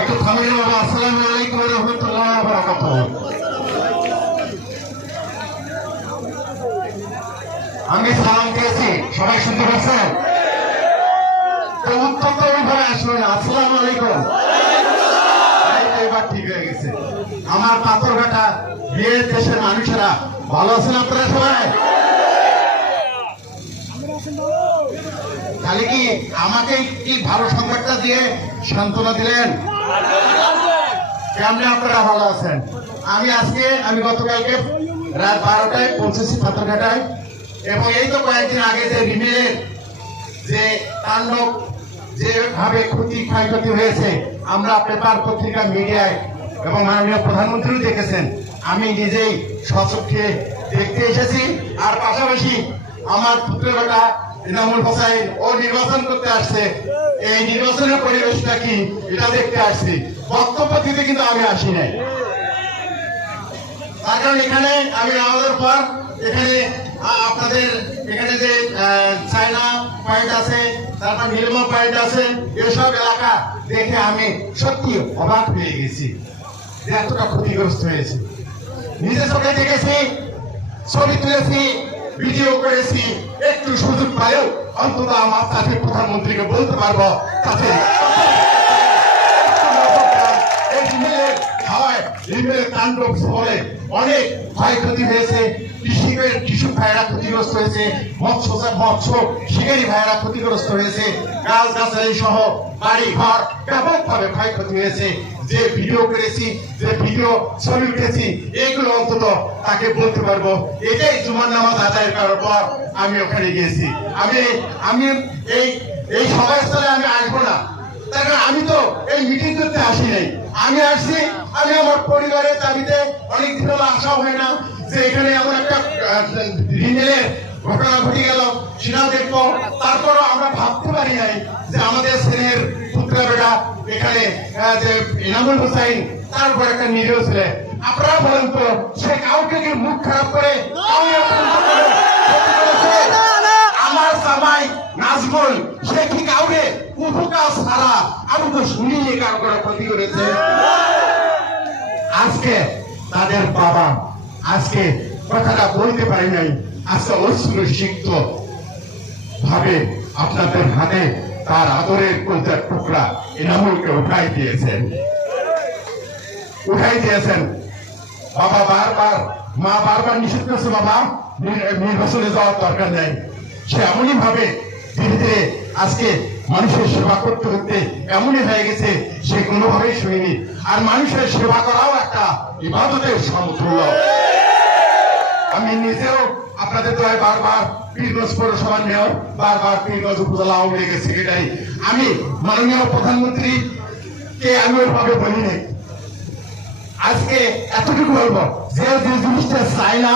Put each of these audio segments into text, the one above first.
একটু থামিয়ে বাবা। আসসালামু আলাইকুম ওয়া রাহমাতুল্লাহি ওয়া বারাকাতুহু। আমি সালাম দিয়েছি, সবাই শুনতে পাচ্ছেন? তো উত্তর তো ওইভাবে আসলো না। আসসালামু আলাইকুম। এবার ঠিক হয়ে গেছে। আমার পাথরঘাটা বিয়ের দেশের মানুষেরা ভালো আছেন আপনারা সবাই? তাহলে কি আমাকে কি ভালো সংবাদটা দিয়ে সান্ত্বনা দিলেন? কেমনে আপনারা ভালো আছেন? আমি গতকালকে রাত 12টায় পৌঁছেছি পাথরঘাটায়, এবং এই তো কয়েকদিন আগে যে রিমেলের যে তাণ্ডব যেভাবে ক্ষয়ক্ষতি হয়েছে আমরা পেপার পত্রিকা মিডিয়ায় এবং মাননীয় প্রধানমন্ত্রীও দেখেছেন, আমি নিজেই স্বচক্ষে দেখতে এসেছি। আর পাশাপাশি আমার পুত্রবেটা ইনামুল হোসাইন ও নির্বাচন করতে আসছে, এই নির্বাচনের পরিবেশটা কি এটা দেখতে আসছি। বক্তব্য দিতে কিন্তু আমি আসি নাই, তার কারণ এখানে আমি আমাদের পর এখানে আপনাদের এখানে যে চায়না পয়েন্ট আছে, তারপর নীলমা পয়েন্ট আছে, এসব এলাকা দেখে আমি সত্যি অবাক হয়ে গেছি যে এতটা ক্ষতিগ্রস্ত হয়েছে। নিজে চোখে দেখেছি, ছবি তুলেছি, ভিডিও করেছি। একটু সুযোগ পাইও অন্তত আমার সাথে প্রধানমন্ত্রীকে বলতে পারবো তাতে তাণ্ডব ফলে অনেক ক্ষয়ক্ষতি হয়েছে। কৃষক ভাইয়েরা ক্ষতিগ্রস্ত হয়েছে, মৎস্য শিকারী ভাইয়েরা ক্ষতিগ্রস্ত হয়েছে, গাছগাছালি সহ বাড়ি ঘর ব্যাপকভাবে ক্ষয়ক্ষতি হয়েছে। যে ভিডিও করেছি, যে ভিডিও ছবি উঠেছি, এগুলো অন্তত তাকে বলতে পারবো। এটাই জুমার নামাজ আদায় করার পর আমি ওখানে গিয়েছি। আমি এই সভাস্থলে আমি আসবো না, তার কারণ আমি তো এই মিটিং করতে আসি নাই। আমি আসছি, আমি আমার পরিবারের দাবিতে অনেক দিন হলো আসা হয় না যে এখানে এমন একটা রিমেলের ঘটনা ঘটে গেল সেটাও দেখবো। তারপরও আমরা ভাবতে পারি নাই যে আমাদের ছেলের পুত্রবেটা এখানে যে ইনামুল হোসাইন, তারপর একটা নিরীহ ছেলে। আপনারা বলেন তো, সে কাউকে কি মুখ খারাপ করে? আমার জামাই নাজমুল, সে কি কাউকে উপকার ছাড়া আমি তো শুনিনি কারো করে ক্ষতি করেছে? আজকে তাদের বাবা আজকে কথাটা বলতে পারি নাই, আজকে অশ্রুসিক্ত ভাবে আপনাদের হাতে তার আদরের কলজার টুকরা ইনামুলকে উঠাই দিয়েছেন। বাবা মা বারবার নিষেধ করছে, বাবা নির্বাচনে যাওয়ার দরকার নেই। সে এমনই ভাবে ধীরে ধীরে আজকে মানুষের সেবা করতে করতে এমনই হয়ে গেছে সে কোনোভাবেই শুনিনি। আর মানুষের সেবা করাও একটা ইবাদতের সমতুল্য। আমি নিজেও আপনাদের দয়ায় বারবার পীরগঞ্জ পৌরসভার মেয়র, বারবার পীরগঞ্জ উপজেলা আওয়ামী লীগের সেক্রেটারি, আমি মাননীয় প্রধানমন্ত্রীকে আমি ওইভাবে বলি নাই। আজকে এতটুকু বলবো, যে যে জিনিসটা চায় না,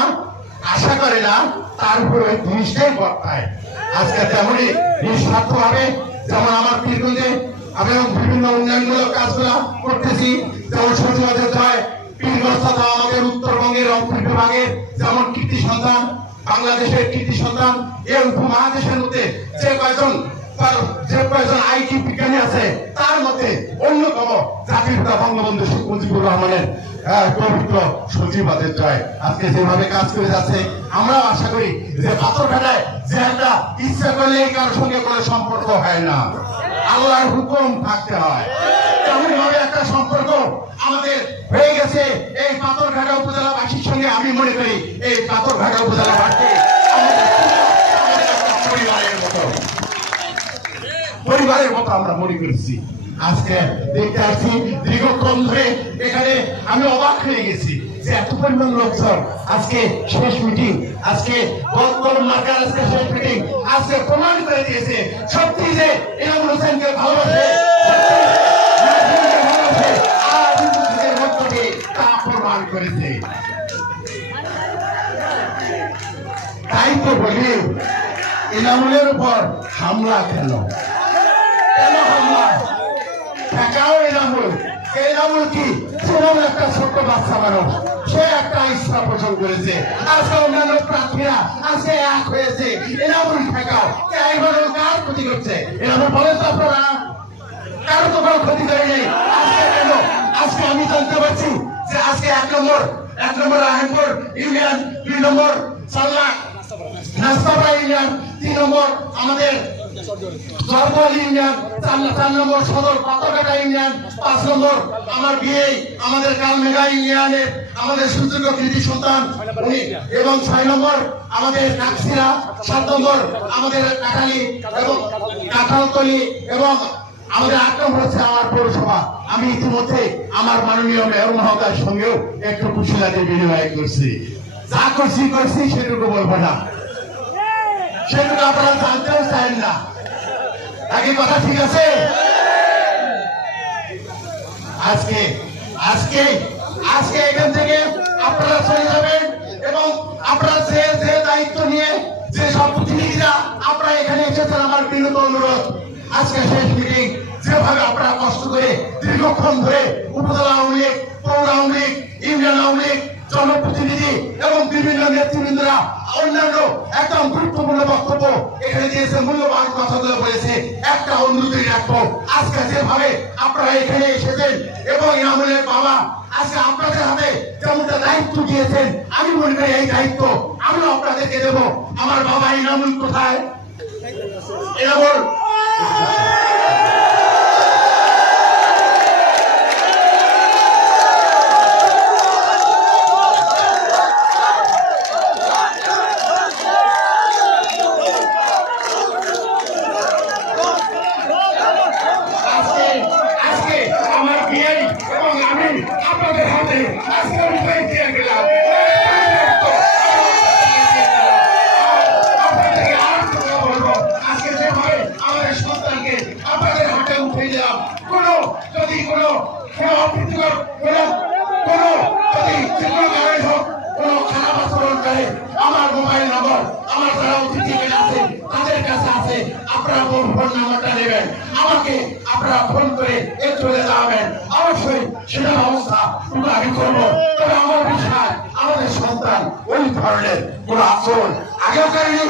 আশা করে না, তার উপরে ওই জিনিসটাই বর্তায়। আজকে তেমনই নিঃস্বার্থ ভাবে যেমন আমার পীরগঞ্জে আমি বিভিন্ন উন্নয়নমূলক কাজগুলো করতেছি, যেমন সচিবালয় জয় পীরগঞ্জ তথা আমাদের উত্তরবঙ্গের রংপুর বিভাগের যেমন কীর্তি সন্তান, বাংলাদেশের কীর্তি সন্তান, এই উপমহাদেশের মধ্যে যে কয়জন আইটি বিজ্ঞানী আছে তার মধ্যে অন্যতম জাতির পিতা বঙ্গবন্ধু শেখ মুজিবুর রহমানের পবিত্র সচিবালয় জয় আজকে যেভাবে কাজ করে যাচ্ছে, আমরাও আশা করি যে পাথরঘাটায় যে একটা ইচ্ছা করলে কারোর সঙ্গে কোনো সম্পর্ক হয় না, আল্লাহর হুকুম থাকতে হয়, তেমনি ভাবে একটা সম্পর্ক আমাদের হয়ে গেছে এই পাথরঘাটা উপজেলাবাসীর সঙ্গে। আমি মনে করি এই পাথরঘাটা উপজেলাবাসী পরিবারের মতো আমরা মনে করছি। আজকে দেখতে আসছি দীর্ঘক্ষণ ধরে এখানে আমি অবাক হয়ে গেছি যে এত পরিমাণ লোকজন। আজকে শেষ মিটিং, আজকে মার্কার আজকে শেষ মিটিং, আজকে প্রমাণ করে দিয়েছে সত্যি যে ইনামুল হোসেনকে ভালোবাসে, তা প্রমাণ করেছে। তাই তো বলি, ইনামুলের উপর হামলা কেন হামলা? ঠেকাও ইনামুল। ইনামুল কি ইনামুল একটা ছোট্ট বাচ্চা মানুষ, সে একটা ইচ্ছা পোষণ করেছে। আজকে অন্যান্য প্রার্থীরা আজকে এক হয়েছে, ইনামুল ঠেকাও। কার ক্ষতি করছে? ইনামুল বলেন তো আপনারা, কারো তো কোনো ক্ষতি করে নেই। আজকে বুঝতে পারছি যে আজকে এক নম্বর রাহেনপুর ইউনিয়ন, 2 নম্বর সাল্লা নাস্তাবা ইউনিয়ন, 3 নম্বর আমাদের জরবল ইউনিয়ন, 4 নম্বর সদর পাতাকাটা ইউনিয়ন, 5 নম্বর আমার বিয়ে আমাদের কালমেঘা ইউনিয়নের আমাদের সুযোগ্য কৃতি সন্তান উনি, এবং 6 নম্বর আমাদের কাকসিরা, 7 নম্বর আমাদের কাটালি এবং কাঁঠালতলি, এবং আমাদের 8 নম্বর হচ্ছে আমার পৌরসভা। আমি ইতিমধ্যে আমার মাননীয় মেয়র মহোদয়ের সঙ্গেও একটু কুশলাতে বিনিময় করছি। যা করছি সেটুকু বলবো না, সেটুকু আপনারা জানতেও চান না। একই কথা, ঠিক আছে? আজকে এখান থেকে আপনারা চলে যাবেন এবং আপনারা যে দায়িত্ব নিয়ে যে সব প্রতিনিধিরা আপনারা এখানে এসেছেন, আমার বিনীত অনুরোধ, আজকে শেষ মিটিং যেভাবে আপনারা কষ্ট করে দীর্ঘক্ষণ ধরে উপজেলা আওয়ামী লীগ, পৌর আওয়ামী লীগ, ইউনিয়ন আওয়ামী লীগ, জনপ্রতিনিধি এবং বিভিন্ন নেতৃবৃন্দরা অন্যান্য একদম গুরুত্বপূর্ণ বক্তব্য এখানে দিয়েছে, মূল্যবান কথাগুলো বলেছে, একটা অনুরোধই রাখবো, আজকে যেভাবে আপনারা এখানে এসেছেন এবং ইনামুলের বাবা আজকে আপনাদের হাতে যেমনটা দায়িত্ব দিয়েছেন, আমি মনে করি এই দায়িত্ব আমিও আপনাদেরকে দেব। আমার বাবা ইনামুল কোথায়? ইনামুল আমার মোবাইল নম্বর আমার যারা অতিথি আছে তাদের কাছে আছে, আপনারা ফোন নাম্বারটা নেবেন, আমাকে আপনারা ফোন করে চলে যাবেন, অবশ্যই সেটা ব্যবস্থা আমি করবো। তবে আমার বিশ্বাস আমাদের সন্তান ওই ধরনের কোন আচরণ আগেও করেনি।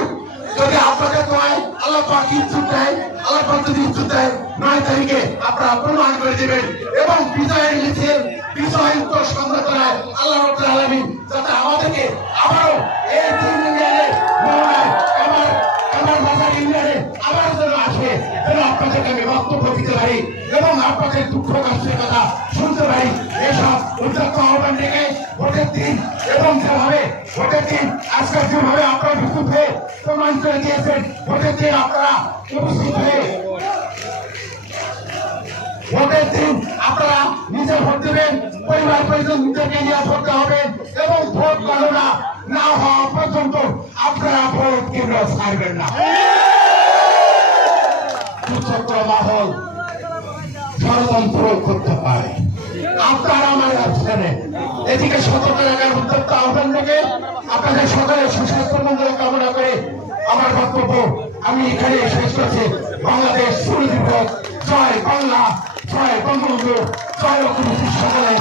যদি আপনাকে তোমায় আল্লাহ পাক ইজ্জত দেয়, আল্লাহ পাক যদি ইজ্জত দেয়, 9 তারিখে আপনারা প্রমাণ করে দেবেন এবং বিজয়ের মিছিল বিজয় উত্তর সংগ্রহ করায় আল্লাহ রাব্বুল আলামিন যাতে আমাদেরকে আবারও এই 3 ইউনিয়নে আমার বাজার ইউনিয়নে আবার যেন আসে, যেন আপনাদেরকে আমি বক্তব্য দিতে পারি এবং আপনাদের দুঃখ কষ্টের কথা শুনতে পারি। এসব উদ্যোক্ত আহ্বান থেকে ভোটের দিন এবং যেভাবে ভোটের দিন আজকে যেভাবে আপনারা বিদ্যুৎ হয়ে প্রমাণ করে দিয়েছেন, ভোটের দিন আপনারা উপস্থিত হয়ে ভোটের দিন আপনারা নিজে ভোট দেবেন, পরিবার পরিজন নিজেকে নিয়ে ভোট হবেন এবং ভোট গণনা না হওয়া পর্যন্ত আপনারা ভোট কেন্দ্র ছাড়বেন না। কুচক্র মহল ষড়যন্ত্র করতে পারে, আপনারা আমার অবস্থানে এদিকে সতর্ক রাখার উদ্যোক্তা আহ্বান থেকে আপনাদের সকলের সুস্বাস্থ্য মঙ্গল কামনা করে আমার বক্তব্য আমি এখানে শেষ করছি। বাংলাদেশ সুরক্ষিত, জয় বাংলা, জয় বঙ্গবন্ধু, জয় সকলে।